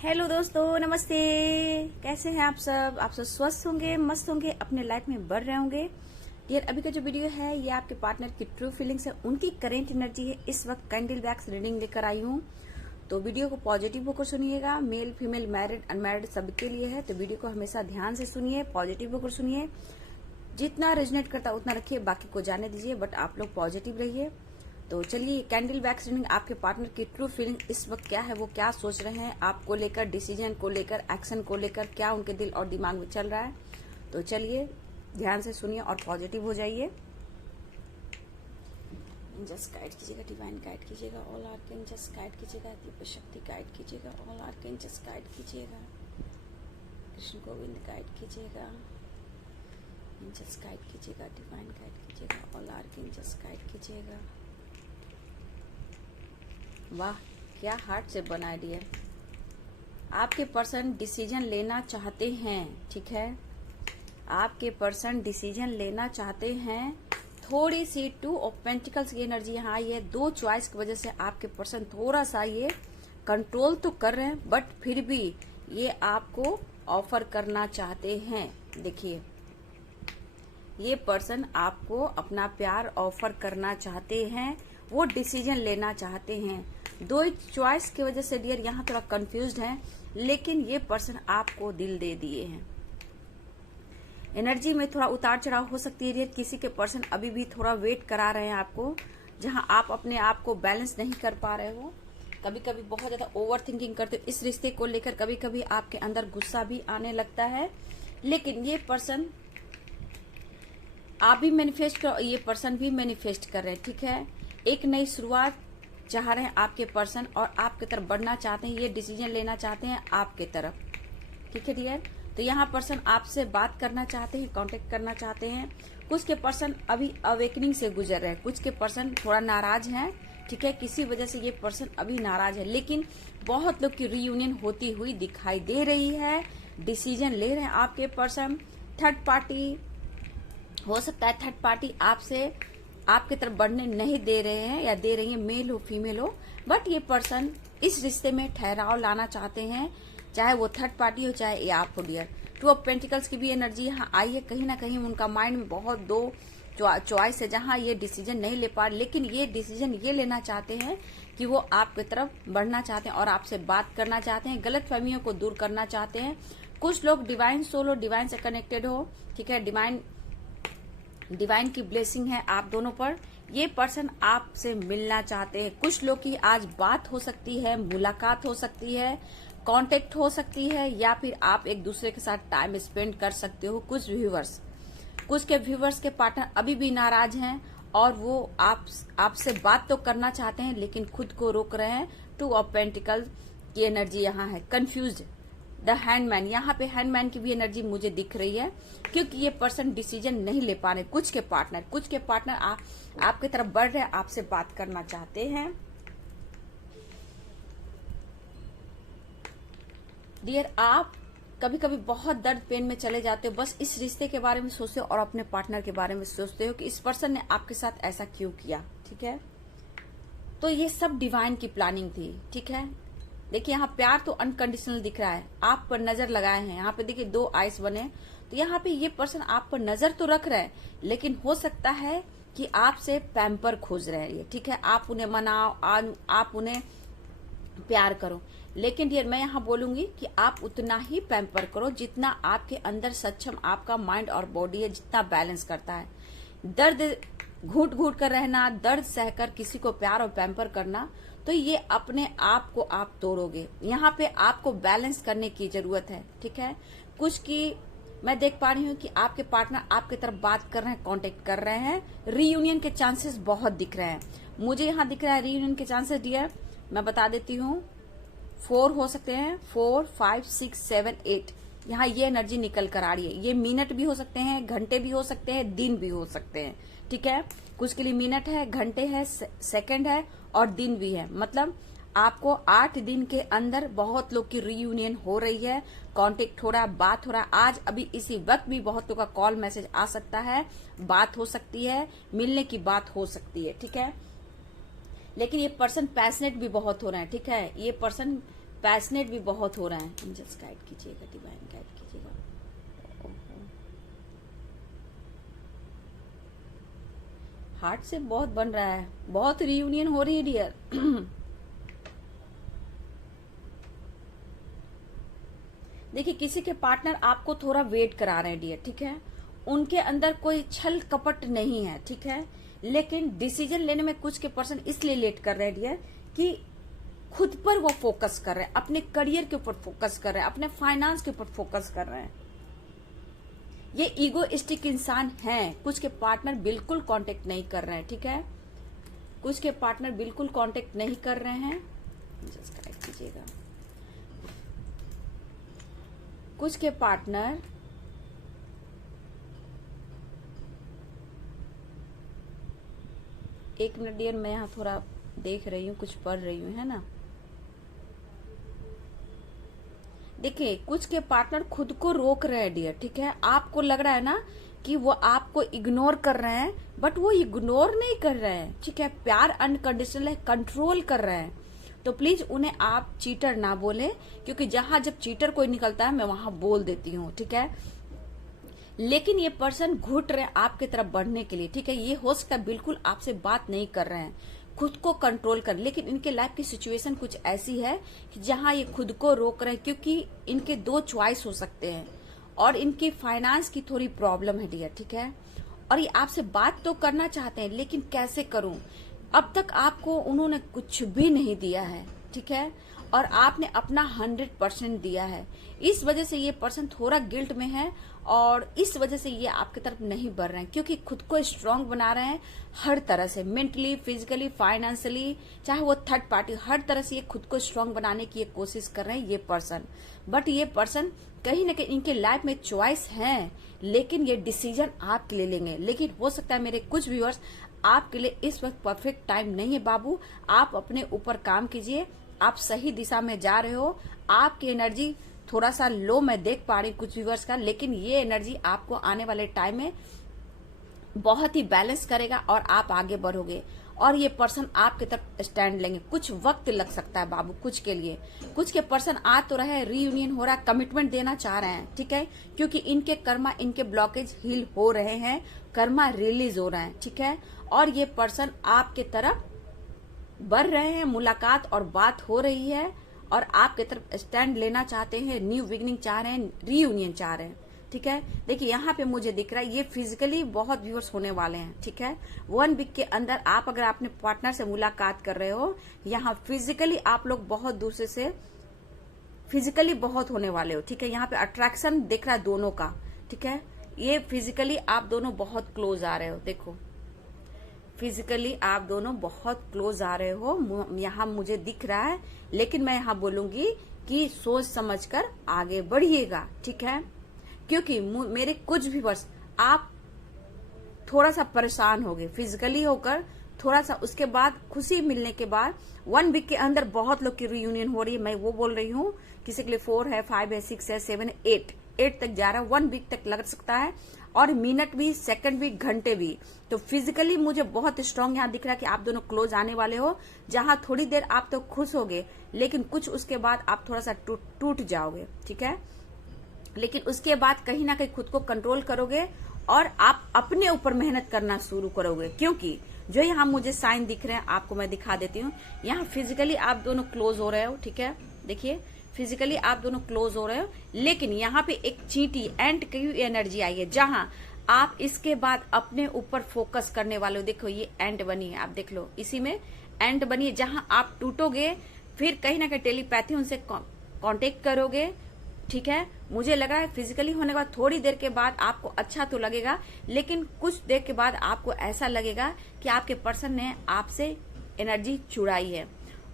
Hello दोस्तों, नमस्ते। कैसे हैं आप सब स्वस्थ होंगे, मस्त होंगे, अपने लाइफ में बढ़ रहे होंगे। डियर, अभी का जो वीडियो है ये आपके पार्टनर की ट्रू फीलिंग्स है, उनकी करेंट एनर्जी है। इस वक्त कैंडल वैक्स रीडिंग लेकर आई हूँ, तो वीडियो को पॉजिटिव होकर सुनिएगा। मेल फीमेल मैरिड अनमैरिड सबके लिए है, तो वीडियो को हमेशा ध्यान से सुनिए, पॉजिटिव होकर सुनिए। जितना रेजोनेट करता उतना रखिए, बाकी को जाने दीजिए, बट आप लोग पॉजिटिव रहिए। तो चलिए, कैंडल वैक्स रीडिंग आपके पार्टनर की ट्रू फीलिंग इस वक्त क्या है, वो क्या सोच रहे हैं आपको लेकर, डिसीजन को लेकर, एक्शन को लेकर, क्या उनके दिल और दिमाग में चल रहा है। तो चलिए ध्यान से सुनिए और पॉजिटिव हो जाइए। जस्ट गाइड कीजिएगा, डिवाइन गाइड कीजिएगा, ऑल आर्कएंजल्स गाइड कीजिएगा, दिव्य शक्ति गाइड कीजिएगा, ऑल आर्कएंजल्स गाइड कीजिएगा, कृष्ण गोविंद गाइड कीजिएगा, एंजल्स गाइड कीजिएगा, डिवाइन गाइड कीजिएगा, ऑल आर्कएंजल्स गाइड कीजिएगा। वाह, क्या हार्ट से बना डियर। आपके पर्सन डिसीजन लेना चाहते हैं, ठीक है, आपके पर्सन डिसीजन लेना चाहते हैं। थोड़ी सी टू ऑफ पेंटिकल्स की एनर्जी यहाँ आई है। दो चॉइस की वजह से आपके पर्सन थोड़ा सा ये कंट्रोल तो कर रहे हैं, बट फिर भी ये आपको ऑफर करना चाहते हैं। देखिए, ये पर्सन आपको अपना प्यार ऑफर करना चाहते हैं, वो डिसीजन लेना चाहते हैं। दो चॉइस की वजह से डियर यहाँ थोड़ा कंफ्यूज्ड है, लेकिन ये पर्सन आपको दिल दे दिए हैं। एनर्जी में थोड़ा उतार चढ़ाव हो सकती है डियर। किसी के पर्सन अभी भी थोड़ा वेट करा रहे हैं आपको, जहां आप अपने आप को बैलेंस नहीं कर पा रहे हो। कभी कभी बहुत ज्यादा ओवर थिंकिंग करते हो इस रिश्ते को लेकर, कभी कभी आपके अंदर गुस्सा भी आने लगता है। लेकिन ये पर्सन, आप भी मैनिफेस्ट करो, ये पर्सन भी मैनिफेस्ट कर रहे हैं, ठीक है। एक नई शुरुआत चाह रहे हैं आपके पर्सन और आपके तरफ बढ़ना चाहते हैं, ये डिसीजन लेना चाहते हैं आपके तरफ, ठीक है डियर। तो यहाँ पर्सन आपसे बात करना चाहते हैं, कांटेक्ट करना चाहते हैं। कुछ के पर्सन अभी अवेकनिंग से गुजर रहे हैं, कुछ के पर्सन थोड़ा नाराज हैं, ठीक है, किसी वजह से ये पर्सन अभी नाराज है। लेकिन बहुत लोग की रीयूनियन होती हुई दिखाई दे रही है। डिसीजन ले रहे हैं आपके पर्सन। थर्ड पार्टी हो सकता है, थर्ड पार्टी आपसे आपके तरफ बढ़ने नहीं दे रहे हैं या दे रही है, मेल हो फीमेल हो, बट ये पर्सन इस रिश्ते में ठहराव लाना चाहते हैं, चाहे वो थर्ड पार्टी हो चाहे ये आप हो डियर। टू ऑफ पेंटिकल्स की भी एनर्जी यहाँ आई है। कहीं ना कहीं उनका माइंड में बहुत दो चॉइस है, जहाँ ये डिसीजन नहीं ले पा रहे, लेकिन ये डिसीजन ये लेना चाहते हैं कि वो आपकी तरफ बढ़ना चाहते हैं और आपसे बात करना चाहते हैं, गलत फहमियों को दूर करना चाहते हैं। कुछ लोग डिवाइन सोल हो, डिवाइन से कनेक्टेड हो, ठीक है, डिवाइन की ब्लेसिंग है आप दोनों पर। ये पर्सन आपसे मिलना चाहते हैं। कुछ लोग की आज बात हो सकती है, मुलाकात हो सकती है, कांटेक्ट हो सकती है, या फिर आप एक दूसरे के साथ टाइम स्पेंड कर सकते हो। कुछ के व्यूवर्स के पार्टनर अभी भी नाराज हैं और वो आपसे बात तो करना चाहते हैं, लेकिन खुद को रोक रहे हैं। टू ऑफ पेंटिकल की एनर्जी यहाँ है। कंफ्यूज्ड, द हैंडमैन, यहाँ पे हैंडमैन की भी एनर्जी मुझे दिख रही है, क्योंकि ये पर्सन डिसीजन नहीं ले पा रहे। कुछ के पार्टनर आपके तरफ बढ़ रहे हैं, आपसे बात करना चाहते हैं। डियर, आप कभी कभी बहुत दर्द पेन में चले जाते हो, बस इस रिश्ते के बारे में सोचते हो और अपने पार्टनर के बारे में सोचते हो कि इस पर्सन ने आपके साथ ऐसा क्यों किया, ठीक है। तो ये सब डिवाइन की प्लानिंग थी, ठीक है। देखिए, यहाँ प्यार तो अनकंडीशनल दिख रहा है, आप पर नजर लगाए हैं। यहाँ पे देखिए दो आइस बने, तो यहाँ पे ये पर्सन आप पर नजर तो रख रहे हैं, लेकिन हो सकता है कि आपसे पैम्पर खोज रहे हैं ये, ठीक है। आप उन्हें मनाओ, आप उन्हें प्यार करो, लेकिन डियर मैं यहाँ बोलूंगी कि आप उतना ही पैम्पर करो जितना आपके अंदर सक्षम आपका माइंड और बॉडी है, जितना बैलेंस करता है। दर्द घूट घूट कर रहना, दर्द सहकर किसी को प्यार और पैम्पर करना, तो ये अपने आप को आप तोड़ोगे। यहाँ पे आपको बैलेंस करने की जरूरत है, ठीक है। कुछ की मैं देख पा रही हूँ कि आपके पार्टनर आपके तरफ बात कर रहे हैं, कांटेक्ट कर रहे हैं। रीयूनियन के चांसेस बहुत दिख रहे हैं, मुझे यहाँ दिख रहा है रीयूनियन के चांसेस डियर। मैं बता देती हूँ, 4 हो सकते हैं, 4, 5, 6, 7, 8, यहाँ ये एनर्जी निकल कर आ रही है। ये मिनट भी हो सकते हैं, घंटे भी हो सकते हैं, दिन भी हो सकते हैं, ठीक है। कुछ के लिए मिनट है, घंटे है, सेकंड है और दिन भी है। मतलब आपको 8 दिन के अंदर बहुत लोग की रीयूनियन हो रही है, कांटेक्ट हो रहा है, बात हो रहा है। आज अभी इसी वक्त भी बहुत लोग का कॉल मैसेज आ सकता है, बात हो सकती है, मिलने की बात हो सकती है, ठीक है। लेकिन ये पर्सन पैशनेट भी बहुत हो रहे हैं, ठीक है। ये पर्सन पैशनेट भी बहुत हो रहा है। एंजल्स गाइड कीजिएगा, डिवाइन गाइड कीजिएगा। हार्ट से बहुत बन रहा है, बहुत रियूनियन हो रही है डियर। देखिए किसी के पार्टनर आपको थोड़ा वेट करा रहे हैं डियर, ठीक है। उनके अंदर कोई छल कपट नहीं है, ठीक है, लेकिन डिसीजन लेने में कुछ के पर्सन इसलिए लेट कर रहे हैं डियर कि खुद पर वो फोकस कर रहे हैं, अपने करियर के ऊपर फोकस कर रहे हैं, अपने फाइनेंस के ऊपर फोकस कर रहे हैं। ये ईगोइस्टिक इंसान हैं। कुछ के पार्टनर बिल्कुल कांटेक्ट नहीं कर रहे हैं, ठीक है, कुछ के पार्टनर बिल्कुल कांटेक्ट नहीं कर रहे हैं। जस्ट करेक्ट कीजिएगा। कुछ के पार्टनर एक मिनट डियर, मैं यहाँ थोड़ा देख रही हूँ, कुछ पढ़ रही हूँ, है ना। देखिए कुछ के पार्टनर खुद को रोक रहे हैं डियर, ठीक है। आपको लग रहा है ना कि वो आपको इग्नोर कर रहे हैं, बट वो इग्नोर नहीं कर रहे हैं, ठीक है। प्यार अनकंडीशनल है, कंट्रोल कर रहे हैं। तो प्लीज उन्हें आप चीटर ना बोले, क्योंकि जहां जब चीटर कोई निकलता है मैं वहां बोल देती हूँ, ठीक है। लेकिन ये पर्सन घुट रहे हैं आपकी तरफ बढ़ने के लिए, ठीक है। ये हो सकता है बिल्कुल आपसे बात नहीं कर रहे हैं, खुद को कंट्रोल कर, लेकिन इनके लाइफ की सिचुएशन कुछ ऐसी है कि जहां ये खुद को रोक रहे हैं, क्योंकि इनके दो चॉइस हो सकते हैं और इनकी फाइनेंस की थोड़ी प्रॉब्लम है डियर, ठीक है। और ये आपसे बात तो करना चाहते हैं, लेकिन कैसे करूं, अब तक आपको उन्होंने कुछ भी नहीं दिया है, ठीक है, और आपने अपना 100% दिया है। इस वजह से ये पर्सन थोड़ा गिल्ट में है और इस वजह से ये आपकी तरफ नहीं बढ़ रहे हैं, क्योंकि खुद को स्ट्रांग बना रहे हैं हर तरह से, मेंटली, फिजिकली, फाइनेंशियली, चाहे वो थर्ड पार्टी, हर तरह से ये खुद को स्ट्रांग बनाने की कोशिश कर रहे हैं ये पर्सन। बट ये पर्सन कहीं ना कहीं इनके लाइफ में चॉइस है, लेकिन ये डिसीजन आपके लिए लेंगे। लेकिन हो सकता है मेरे कुछ व्यूअर्स आपके लिए इस वक्त परफेक्ट टाइम नहीं है बाबू, आप अपने ऊपर काम कीजिए, आप सही दिशा में जा रहे हो। आपकी एनर्जी थोड़ा सा लो मैं देख पा रही हूँ कुछ व्यूअर्स का, लेकिन ये एनर्जी आपको आने वाले टाइम में बहुत ही बैलेंस करेगा और आप आगे बढ़ोगे और ये पर्सन आपके तरफ स्टैंड लेंगे। कुछ वक्त लग सकता है बाबू कुछ के लिए, कुछ के पर्सन आ तो रहे, रीयूनियन हो रहा है, कमिटमेंट देना चाह रहे हैं, ठीक है, क्योंकि इनके कर्मा, इनके ब्लॉकेज हील हो रहे हैं, कर्मा रिलीज हो रहा है, ठीक है। और ये पर्सन आपके तरफ बढ़ रहे हैं, मुलाकात और बात हो रही है और आपके तरफ स्टैंड लेना चाहते हैं, न्यू बिगनिंग चाह रहे हैं, रीयूनियन चाह रहे हैं, ठीक है। देखिए यहाँ पे मुझे दिख रहा है ये फिजिकली बहुत व्यूअर्स होने वाले हैं, ठीक है। 1 वीक के अंदर आप अगर अपने पार्टनर से मुलाकात कर रहे हो, यहाँ फिजिकली आप लोग बहुत दूसरे से फिजिकली बहुत होने वाले हो, ठीक है। यहाँ पे अट्रैक्शन दिख रहा है दोनों का, ठीक है। ये फिजिकली आप दोनों बहुत क्लोज आ रहे हो, देखो फिजिकली आप दोनों बहुत क्लोज आ रहे हो, यहाँ मुझे दिख रहा है। लेकिन मैं यहाँ बोलूंगी कि सोच समझकर आगे बढ़िएगा, ठीक है, क्योंकि मेरे कुछ भी वर्ष आप थोड़ा सा परेशान हो गए फिजिकली होकर, थोड़ा सा उसके बाद खुशी मिलने के बाद 1 वीक के अंदर बहुत लोग की रियूनियन हो रही है। मैं वो बोल रही हूँ, किसी के लिए 4 है, 5 है, 6 है, 7 है, 8 तक जा रहा है, 1 वीक तक लग सकता है, और मिनट भी, सेकंड भी, घंटे भी। तो फिजिकली मुझे बहुत स्ट्रांग यहाँ दिख रहा है कि आप दोनों क्लोज आने वाले हो, जहां थोड़ी देर आप तो खुश होगे, लेकिन कुछ उसके बाद आप थोड़ा सा टूट जाओगे, ठीक है। लेकिन उसके बाद कहीं ना कहीं खुद को कंट्रोल करोगे और आप अपने ऊपर मेहनत करना शुरू करोगे, क्योंकि जो यहाँ मुझे साइन दिख रहे हैं आपको मैं दिखा देती हूँ। यहाँ फिजिकली आप दोनों क्लोज हो रहे हो, ठीक है, देखिए फिजिकली आप दोनों क्लोज हो रहे हो, लेकिन यहाँ पे एक चींटी एंड की एनर्जी आई है, जहां आप इसके बाद अपने ऊपर फोकस करने वाले हो। देखो ये एंड बनी है, आप देख लो, इसी में एंड बनी है, जहां आप टूटोगे, फिर कहीं ना कहीं टेलीपैथी उनसे कांटेक्ट करोगे, ठीक है। मुझे लग रहा है फिजिकली होने के बाद थोड़ी देर के बाद आपको अच्छा तो लगेगा, लेकिन कुछ देर के बाद आपको ऐसा लगेगा कि आपके पर्सन ने आपसे एनर्जी चुराई है।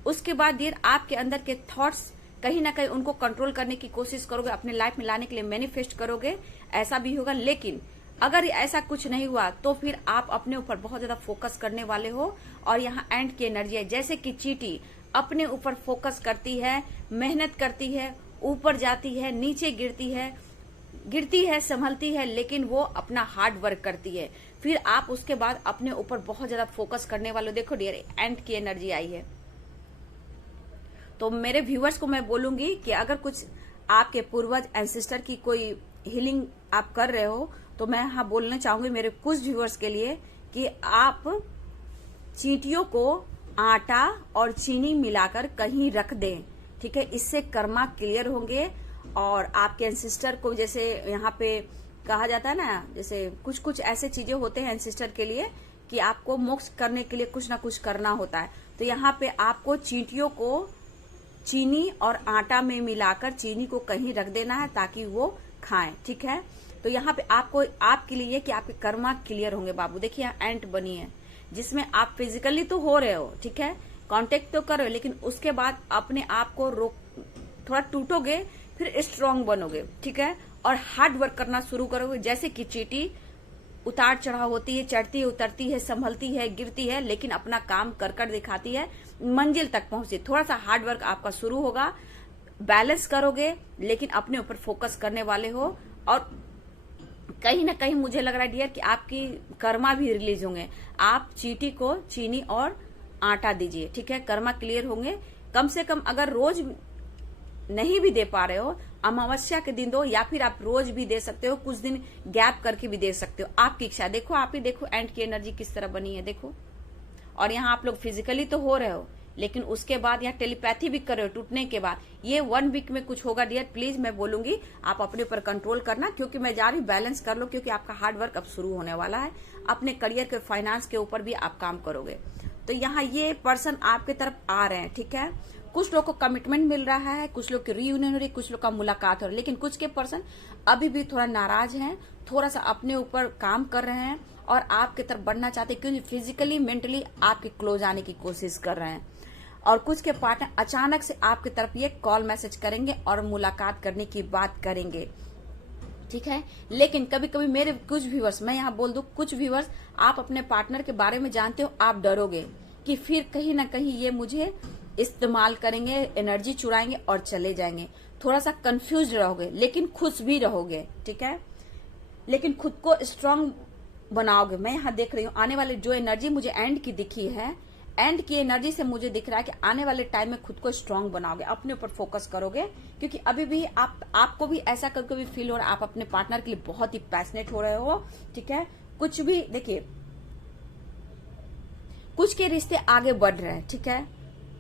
उसके बाद देर आपके अंदर के थॉट्स कहीं ना कहीं उनको कंट्रोल करने की कोशिश करोगे, अपने लाइफ में लाने के लिए मैनिफेस्ट करोगे, ऐसा भी होगा। लेकिन अगर ऐसा कुछ नहीं हुआ तो फिर आप अपने ऊपर बहुत ज्यादा फोकस करने वाले हो, और यहाँ एंड की एनर्जी है, जैसे कि चींटी अपने ऊपर फोकस करती है, मेहनत करती है, ऊपर जाती है, नीचे गिरती है, संभलती है, लेकिन वो अपना हार्ड वर्क करती है। फिर आप उसके बाद अपने ऊपर बहुत ज्यादा फोकस करने वाले हो। देखो डियर, एंड की एनर्जी आई है, तो मेरे व्यूअर्स को मैं बोलूंगी कि अगर कुछ आपके पूर्वज एंसेस्टर की कोई हीलिंग आप कर रहे हो तो मैं यहाँ बोलना चाहूंगी मेरे कुछ व्यूअर्स के लिए कि आप चींटियों को आटा और चीनी मिलाकर कहीं रख दें, ठीक है। इससे कर्मा क्लियर होंगे और आपके एंसेस्टर को, जैसे यहाँ पे कहा जाता है ना, जैसे कुछ कुछ ऐसे चीजें होते हैं एंसेस्टर के लिए कि आपको मोक्ष करने के लिए कुछ ना कुछ करना होता है। तो यहाँ पे आपको चींटियों को चीनी और आटा में मिलाकर चीनी को कहीं रख देना है ताकि वो खाएं, ठीक है। तो यहाँ पे आपको आपके लिए कि आपके कर्मा क्लियर होंगे बाबू। देखिए यहाँ एंट बनी है जिसमें आप फिजिकली तो हो रहे हो, ठीक है, कांटेक्ट तो कर रहे हो, लेकिन उसके बाद अपने आप को रोक, थोड़ा टूटोगे फिर स्ट्रांग बनोगे, ठीक है, और हार्ड वर्क करना शुरू करोगे। जैसे कि चींटी उतार चढ़ाव होती है, चढ़ती है, उतरती है, संभलती है, गिरती है, लेकिन अपना काम कर दिखाती है, मंजिल तक पहुंचती। थोड़ा सा हार्ड वर्क आपका शुरू होगा, बैलेंस करोगे, लेकिन अपने ऊपर फोकस करने वाले हो। और कहीं ना कहीं मुझे लग रहा है डियर कि आपकी कर्मा भी रिलीज होंगे। आप चींटी को चीनी और आटा दीजिए, ठीक है, कर्मा क्लियर होंगे। कम से कम अगर रोज नहीं भी दे पा रहे हो, अमावस्या के दिन दो, या फिर आप रोज भी दे सकते हो, कुछ दिन गैप करके भी दे सकते हो, आपकी इच्छा। देखो आप ही देखो एंट की एनर्जी किस तरह बनी है, देखो। और यहाँ आप लोग फिजिकली तो हो रहे हो, लेकिन उसके बाद यहाँ टेलीपैथी भी कर रहे हो टूटने के बाद। ये 1 वीक में कुछ होगा डियर, प्लीज मैं बोलूंगी आप अपने ऊपर कंट्रोल करना, क्योंकि मैं जा रही हूँ बैलेंस कर लो, क्योंकि आपका हार्ड वर्क अब शुरू होने वाला है। अपने करियर के फाइनेंस के ऊपर भी आप काम करोगे। तो यहाँ ये पर्सन आपके तरफ आ रहे हैं, ठीक है। कुछ लोग को कमिटमेंट मिल रहा है, कुछ लोग की रीयूनियन हो रही है, कुछ लोग का मुलाकात हो रही है, लेकिन कुछ के पर्सन अभी भी थोड़ा नाराज हैं, थोड़ा सा अपने ऊपर काम कर रहे हैं और आपकी तरफ बढ़ना चाहते हैं, क्योंकि फिजिकली मेंटली आपके क्लोज आने की कोशिश कर रहे हैं। और कुछ के पार्टनर अचानक से आपकी तरफ ये कॉल मैसेज करेंगे और मुलाकात करने की बात करेंगे, ठीक है। लेकिन कभी कभी मेरे कुछ व्यूअर्स, मैं यहाँ बोल दूं, कुछ व्यूअर्स आप अपने पार्टनर के बारे में जानते हो, आप डरोगे कि फिर कहीं ना कहीं ये मुझे इस्तेमाल करेंगे, एनर्जी चुराएंगे और चले जाएंगे। थोड़ा सा कंफ्यूज रहोगे, लेकिन खुश भी रहोगे, ठीक है, लेकिन खुद को स्ट्रांग बनाओगे। मैं यहाँ देख रही हूँ आने वाले जो एनर्जी मुझे एंड की दिखी है, एंड की एनर्जी से मुझे दिख रहा है कि आने वाले टाइम में खुद को स्ट्रांग बनाओगे, अपने ऊपर फोकस करोगे, क्योंकि अभी भी आपको भी ऐसा कभी कभी फील हो रहा है आप अपने पार्टनर के लिए बहुत ही पैशनेट हो रहे हो, ठीक है। कुछ भी देखिए, कुछ के रिश्ते आगे बढ़ रहे हैं, ठीक है,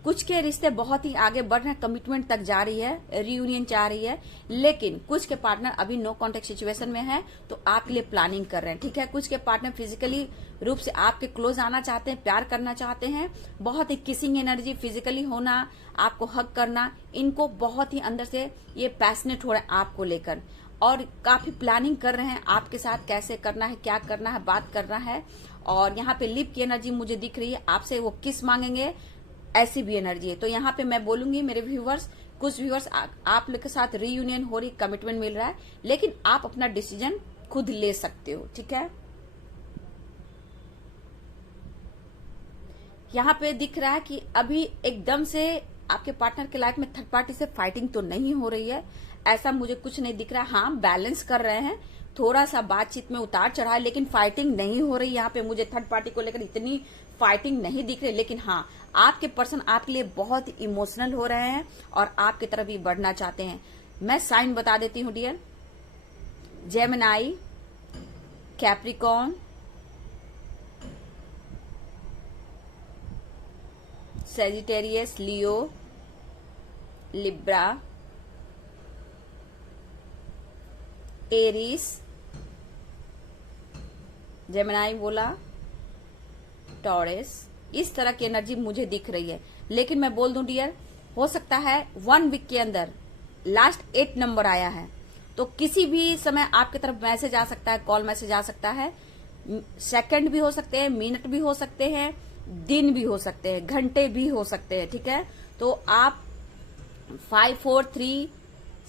कुछ के रिश्ते बहुत ही आगे बढ़ रहे हैं, कमिटमेंट तक जा रही है, रियूनियन चाह रही है, लेकिन कुछ के पार्टनर अभी नो कॉन्टेक्ट सिचुएशन में है, तो आपके लिए प्लानिंग कर रहे हैं, ठीक है। कुछ के पार्टनर फिजिकली रूप से आपके क्लोज आना चाहते हैं, प्यार करना चाहते हैं, बहुत ही किसिंग एनर्जी, फिजिकली होना, आपको हक करना, इनको बहुत ही अंदर से ये पैशनेट हो रहे हैं आपको लेकर, और काफी प्लानिंग कर रहे हैं आपके साथ, कैसे करना है, क्या करना है, बात करना है। और यहाँ पे लिप की एनर्जी मुझे दिख रही है, आपसे वो किस मांगेंगे, ऐसी भी एनर्जी है। तो यहाँ पे मैं बोलूंगी मेरे व्यूवर्स, कुछ व्यूवर्स आप लोग के साथ रीयूनियन हो रही, कमिटमेंट मिल रहा है, लेकिन आप अपना डिसीजन खुद ले सकते हो, ठीक है। यहाँ पे दिख रहा है कि अभी एकदम से आपके पार्टनर के लाइफ में थर्ड पार्टी से फाइटिंग तो नहीं हो रही है, ऐसा मुझे कुछ नहीं दिख रहा है। हाँ, बैलेंस कर रहे हैं, थोड़ा सा बातचीत में उतार चढ़ा है, लेकिन फाइटिंग नहीं हो रही। यहाँ पे मुझे थर्ड पार्टी को लेकर इतनी फाइटिंग नहीं दिख रही, लेकिन हाँ, आपके पर्सन आपके लिए बहुत इमोशनल हो रहे हैं और आपकी तरफ भी बढ़ना चाहते हैं। मैं साइन बता देती हूँ डियर, जेमिनाई, कैप्रिकॉर्न, सेजिटेरियस, लियो, लिब्रा, एरीज, जेमिनाई बोला, टॉरस, इस तरह की एनर्जी मुझे दिख रही है। लेकिन मैं बोल दूं डियर, हो सकता है 1 वीक के अंदर लास्ट 8 नंबर आया है, तो किसी भी समय आपकी तरफ मैसेज आ सकता है, कॉल मैसेज आ सकता है, सेकंड भी हो सकते हैं, मिनट भी हो सकते हैं, दिन भी हो सकते हैं, घंटे भी हो सकते हैं, ठीक है। तो आप 5 4 3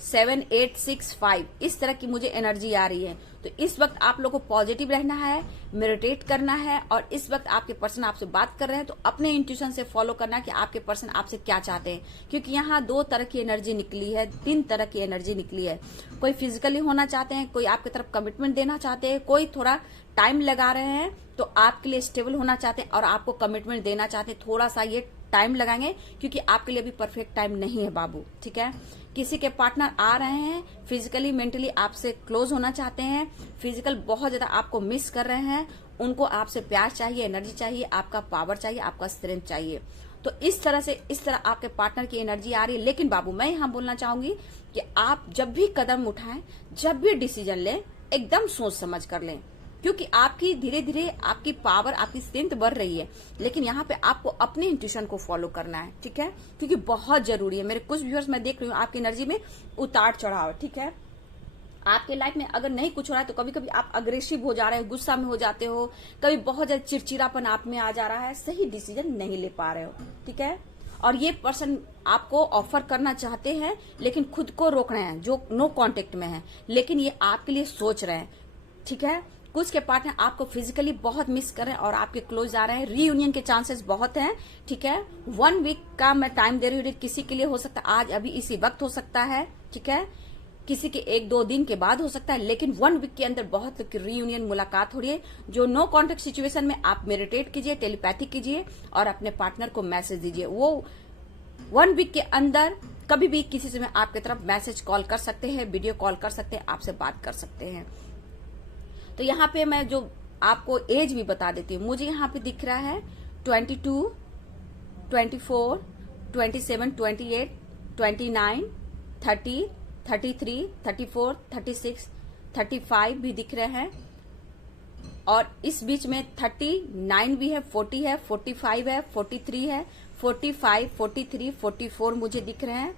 7 8 6 5 इस तरह की मुझे एनर्जी आ रही है। तो इस वक्त आप लोगों को पॉजिटिव रहना है, मेडिटेट करना है, और इस वक्त आपके पर्सन आपसे बात कर रहे हैं तो अपने इंट्यूशन से फॉलो करना कि आपके पर्सन आपसे क्या चाहते हैं, क्योंकि यहाँ 2 तरह की एनर्जी निकली है, 3 तरह की एनर्जी निकली है। कोई फिजिकली होना चाहते हैं, कोई आपकी तरफ कमिटमेंट देना चाहते हैं, कोई थोड़ा टाइम लगा रहे हैं, तो आपके लिए स्टेबल होना चाहते हैं और आपको कमिटमेंट देना चाहते हैं, थोड़ा सा ये टाइम लगाएंगे, क्योंकि आपके लिए अभी परफेक्ट टाइम नहीं है बाबू, ठीक है। किसी के पार्टनर आ रहे हैं, फिजिकली मेंटली आपसे क्लोज होना चाहते हैं, फिजिकल बहुत ज्यादा आपको मिस कर रहे हैं, उनको आपसे प्यार चाहिए, एनर्जी चाहिए, आपका पावर चाहिए, आपका स्ट्रेंथ चाहिए। तो इस तरह आपके पार्टनर की एनर्जी आ रही है। लेकिन बाबू मैं यहां बोलना चाहूंगी कि आप जब भी कदम उठाएं, जब भी डिसीजन लें, एकदम सोच समझ कर लें, क्योंकि आपकी धीरे धीरे आपकी पावर, आपकी स्ट्रेंथ बढ़ रही है। लेकिन यहाँ पे आपको अपने इंट्यूशन को फॉलो करना है, ठीक है, क्योंकि बहुत जरूरी है। मेरे कुछ व्यूअर्स मैं देख रही हूँ आपकी एनर्जी में उतार चढ़ाव, ठीक है। आपके लाइफ में अगर नहीं कुछ हो रहा है तो कभी कभी आप अग्रेसिव हो जा रहे हो, गुस्सा में हो जाते हो, कभी बहुत ज्यादा चिड़चिड़ापन आप में आ जा रहा है, सही डिसीजन नहीं ले पा रहे हो, ठीक है। और ये पर्सन आपको ऑफर करना चाहते हैं लेकिन खुद को रोक रहे हैं, जो नो कांटेक्ट में है, लेकिन ये आपके लिए सोच रहे हैं, ठीक है। कुछ के पार्टनर आपको फिजिकली बहुत मिस कर रहे हैं और आपके क्लोज आ रहे हैं, रीयूनियन के चांसेस बहुत हैं, ठीक है। 1 वीक का मैं टाइम दे रही हूँ, किसी के लिए हो सकता है आज अभी इसी वक्त हो सकता है, ठीक है, किसी के 1-2 दिन के बाद हो सकता है, लेकिन 1 वीक के अंदर बहुत रीयूनियन मुलाकात हो रही है। जो नो कॉन्टेक्ट सिचुएशन में आप मेडिटेट कीजिए, टेलीपैथी कीजिए और अपने पार्टनर को मैसेज दीजिए। वो 1 वीक के अंदर कभी भी किसी से आपके तरफ मैसेज कॉल कर सकते हैं, वीडियो कॉल कर सकते हैं, आपसे बात कर सकते हैं। तो यहाँ पे मैं जो आपको एज भी बता देती हूँ, मुझे यहाँ पे दिख रहा है 22, 24, 27, 28, 29, 30, 33, 34, 36, 35 भी दिख रहे हैं, और इस बीच में 39 भी है, 40 है, 45 है, 43 है, 45, 43, 44 मुझे दिख रहे हैं।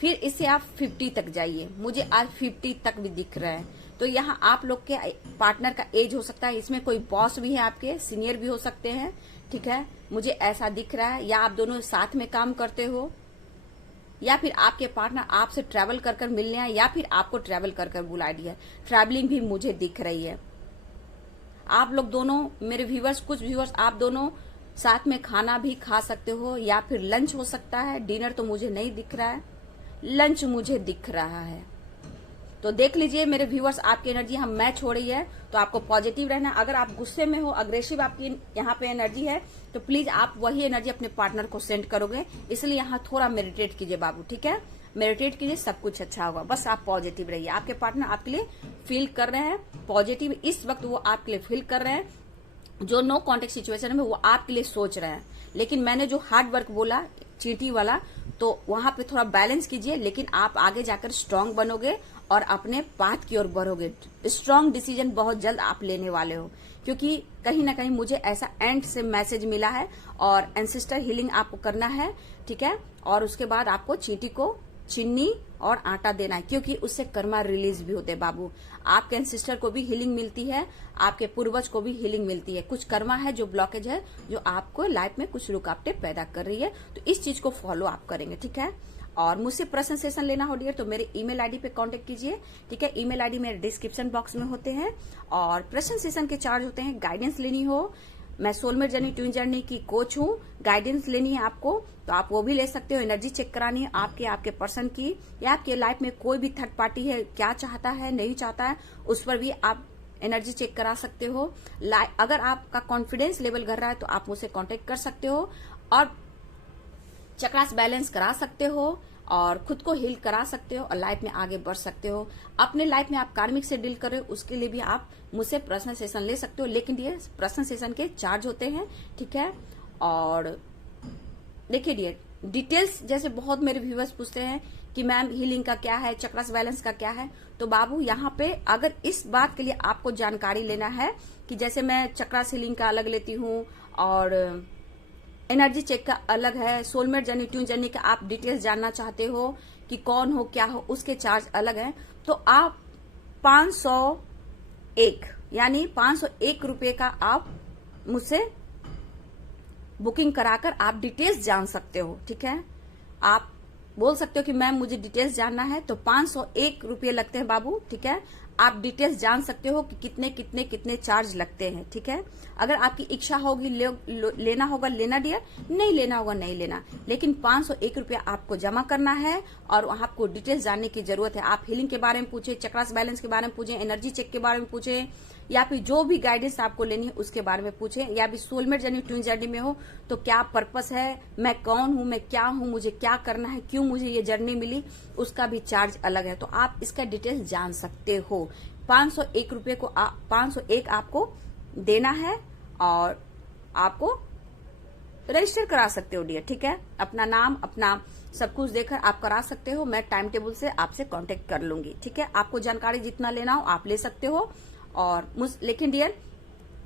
फिर इससे आप 50 तक जाइए, मुझे आज 50 तक भी दिख रहे हैं। तो यहाँ आप लोग के पार्टनर का एज हो सकता है, इसमें कोई बॉस भी है, आपके सीनियर भी हो सकते हैं, ठीक है, मुझे ऐसा दिख रहा है। या आप दोनों साथ में काम करते हो, या फिर आपके पार्टनर आपसे ट्रैवल कर कर मिलने आए, या फिर आपको ट्रैवल कर कर बुला दिया। ट्रैवलिंग भी मुझे दिख रही है। आप लोग दोनों, मेरे व्यूवर्स, कुछ व्यूवर्स आप दोनों साथ में खाना भी खा सकते हो, या फिर लंच हो सकता है। डिनर तो मुझे नहीं दिख रहा है, लंच मुझे दिख रहा है। तो देख लीजिए मेरे व्यूवर्स, आपकी एनर्जी हम मैच हो रही है, तो आपको पॉजिटिव रहना। अगर आप गुस्से में हो, अग्रेसिव आपकी यहाँ पे एनर्जी है, तो प्लीज आप वही एनर्जी अपने पार्टनर को सेंड करोगे। इसलिए यहाँ थोड़ा मेडिटेट कीजिए बाबू, ठीक है, मेडिटेट कीजिए, सब कुछ अच्छा होगा। बस आप पॉजिटिव रहिए। आपके पार्टनर आपके लिए फील कर रहे हैं पॉजिटिव, इस वक्त वो आपके लिए फील कर रहे हैं। जो नो कॉन्टेक्ट सिचुएशन में वो आपके लिए सोच रहे हैं। लेकिन मैंने जो हार्ड वर्क बोला, चींटी वाला, तो वहां पे थोड़ा बैलेंस कीजिए, लेकिन आप आगे जाकर स्ट्रांग बनोगे और अपने पाथ की ओर बढ़ोगे। स्ट्रांग डिसीजन बहुत जल्द आप लेने वाले हो, क्योंकि कहीं ना कहीं मुझे ऐसा एंड से मैसेज मिला है। और एंसेस्टर हीलिंग आपको करना है, ठीक है, और उसके बाद आपको चींटी को चीनी और आटा देना है, क्योंकि उससे कर्मा रिलीज भी होते हैं बाबू। आपके एंसेस्टर को भी हीलिंग मिलती है, आपके पूर्वज को भी हीलिंग मिलती है। कुछ कर्मा है जो ब्लॉकेज है, जो आपको लाइफ में कुछ रुकावटें पैदा कर रही है, तो इस चीज को फॉलो आप करेंगे, ठीक है। और मुझसे पर्सनल सेशन लेना हो डियर, तो मेरे ईमेल आईडी पे कांटेक्ट कीजिए, ठीक है। ईमेल आईडी मेरे डिस्क्रिप्शन बॉक्स में होते हैं। और पर्सनल सेशन के चार्ज होते हैं। गाइडेंस लेनी हो, मैं सोलमेट जर्नी, ट्विन जर्नी की कोच हूँ, गाइडेंस लेनी है आपको तो आप वो भी ले सकते हो। एनर्जी चेक करानी है आपके पर्सन की, या आपके लाइफ में कोई भी थर्ड पार्टी है, क्या चाहता है नहीं चाहता है, उस पर भी आप एनर्जी चेक करा सकते हो। अगर आपका कॉन्फिडेंस लेवल घट रहा है तो आप मुझसे कांटेक्ट कर सकते हो, और चक्रास बैलेंस करा सकते हो, और खुद को हील करा सकते हो, और लाइफ में आगे बढ़ सकते हो। अपने लाइफ में आप कार्मिक से डील कर रहे हो, उसके लिए भी आप मुझसे पर्सनल सेशन ले सकते हो। लेकिन ये पर्सनल सेशन के चार्ज होते हैं, ठीक है। और देखिए डियर, डिटेल्स जैसे बहुत मेरे व्यूअर्स पूछते हैं कि मैम हीलिंग का क्या है, चक्रास बैलेंस का क्या है, तो बाबू यहाँ पे अगर इस बात के लिए आपको जानकारी लेना है कि जैसे मैं चक्रास हीलिंग का अलग लेती हूँ और एनर्जी चेक का अलग है, सोलमेट जर्नी, ट्यून जर्नी का आप डिटेल्स जानना चाहते हो कि कौन हो क्या हो, उसके चार्ज अलग है, तो आप 501 यानी 501 रुपए का आप मुझसे बुकिंग कराकर आप डिटेल्स जान सकते हो, ठीक है। आप बोल सकते हो कि मैम मुझे डिटेल्स जानना है, तो 501 रुपये लगते हैं बाबू, ठीक है। आप डिटेल्स जान सकते हो कि कितने कितने कितने चार्ज लगते हैं, ठीक है। अगर आपकी इच्छा होगी लेना होगा लेना डियर, नहीं लेना होगा नहीं लेना, लेकिन 501 रुपया आपको जमा करना है और आपको डिटेल्स जानने की जरूरत है। आप हीलिंग के बारे में पूछे, चक्रास बैलेंस के बारे में पूछे, एनर्जी चेक के बारे में पूछे, या फिर जो भी गाइडेंस आपको लेनी है उसके बारे में पूछें, या फिर सोलमेट जर्नी ट्विन जर्नी में हो तो क्या पर्पस है, मैं कौन हूं, मैं क्या हूं, मुझे क्या करना है, क्यों मुझे ये जर्नी मिली, उसका भी चार्ज अलग है, तो आप इसका डिटेल जान सकते हो। 501 रुपए को 501 आपको देना है और आपको रजिस्टर करा सकते हो डियर, ठीक है। अपना नाम अपना सब कुछ देकर आप करा सकते हो, मैं टाइम टेबल से आपसे कांटेक्ट कर लूंगी, ठीक है। आपको जानकारी जितना लेना हो आप ले सकते हो, और लेकिन डियर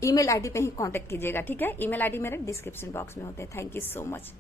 ईमेल आईडी पे ही कांटेक्ट कीजिएगा, ठीक है। ईमेल आईडी मेरे डिस्क्रिप्शन बॉक्स में होते हैं। Thank you so much.